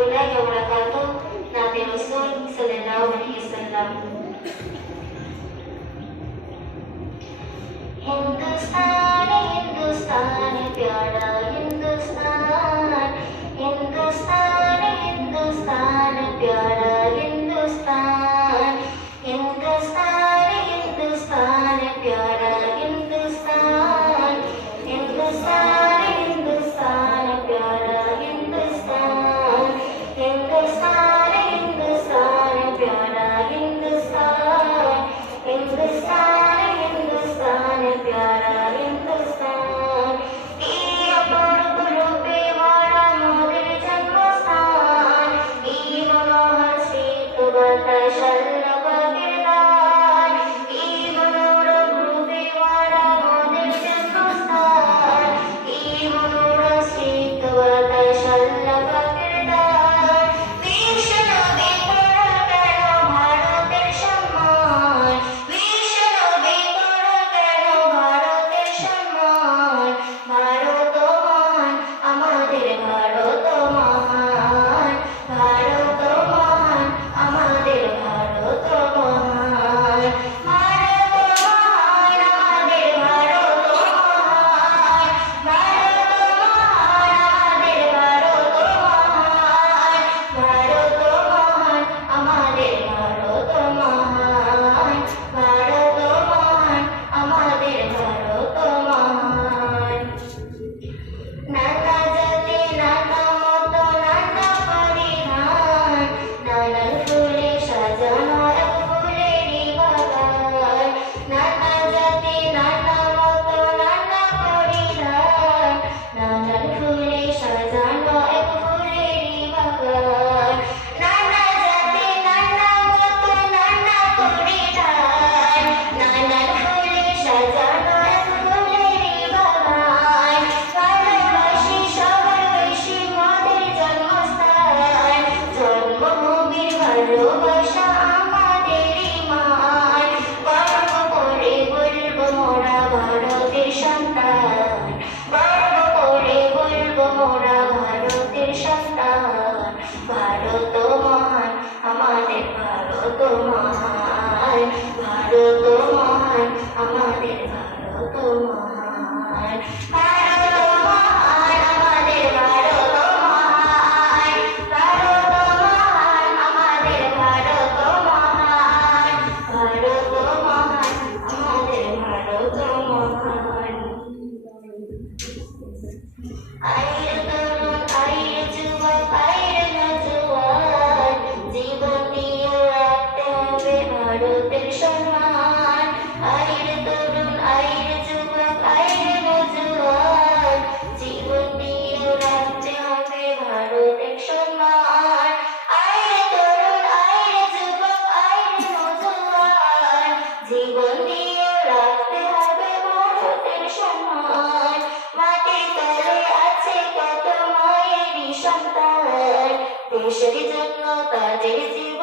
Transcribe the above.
warahmatullahi wabarakatuh. Nabi Rasul sallallahu alaihi wasallam. Hindustan Hindustan प्यारा हिंदुस्तान हिंदुस्तान हिंदुस्तान प्यारा हिंदुस्तान हिंदुस्तान हिंदुस्तान प्यारा हिंदुस्तान हिंदुस्तान हिंदुस्तान प्यारा हिंदुस्तान हिंदुस्तान हिंदुस्तान प्यारा हिंदुस्तान हिंदुस्तान हिंदुस्तान प्यारा हिंदुस्तान ये अपूर्व रूपे वाला मोদের जन्मस्थान ये मनोहर शीत বাতাস আল্লাহ পাকের দান ये मनोरम रूपे वाला मोদের जन्मस्थान ये मनोहर शीत বাতাস আল্লাহ পাকের দান বিশ্ব নবী করা কেন ভারতের সম্মান বিশ্ব নবী করা কেন ভারতের সম্মান ভারত মহান আমাদের ভারত মহান ভারত মহান আমাদের ভারত মহান ভারত মহান আমাদের ভারত মহান ভারত মহান আমাদের ভারত মহান ভারত মহান আমাদের ভারত মহান ভারত মহান আমাদের ভারত মহান নানা জাতি নানা মত নানা পরিধান নানান ফুলে সাজানো এক ফুলেরই বাগান নানা জাতি নানা মত নানা পরিধান নানান ফুলে সাজানো এক ফুলেরই বাগান নানা জাতি নানা মত নানা পরিধান নানান ফুলে সাজানো এক ফুলেরই বাগান ভালোবাসি সবার বেশি মোদের জন্মস্থান জন্মভূমির ভালোবাসা আমাদের ইমান গর্ব করে বলবো মোরা ভারতের সন্তান গর্ব করে বলবো মোরা ভারতের সন্তান ভারত মহান আমাদের ভারত মহান ভারত মহান আমাদের ভারত মহান ভারত মহান আমাদের ভারত মহান ভারত মহান আমাদের ভারত মহান ভারত মহান আমাদের ভারত মহান আইর তরুণ আইর যুবক আইর নজওয়ান জীবন দিয়ে রাখতে হবে ভারতের সম্মান আইর তরুণ আইর যুবক আইর নজওয়ান জীবন দিয়ে রাখতে হবে ভারতের সম্মান আইর তরুণ আইর যুবক আইর নজওয়ান জীবন দিয়ে রাখতে হবে ভারতের সম্মান মাটির তলে আছে কত মায়েরই সন্তান দেশের জন্য তাদের জীবন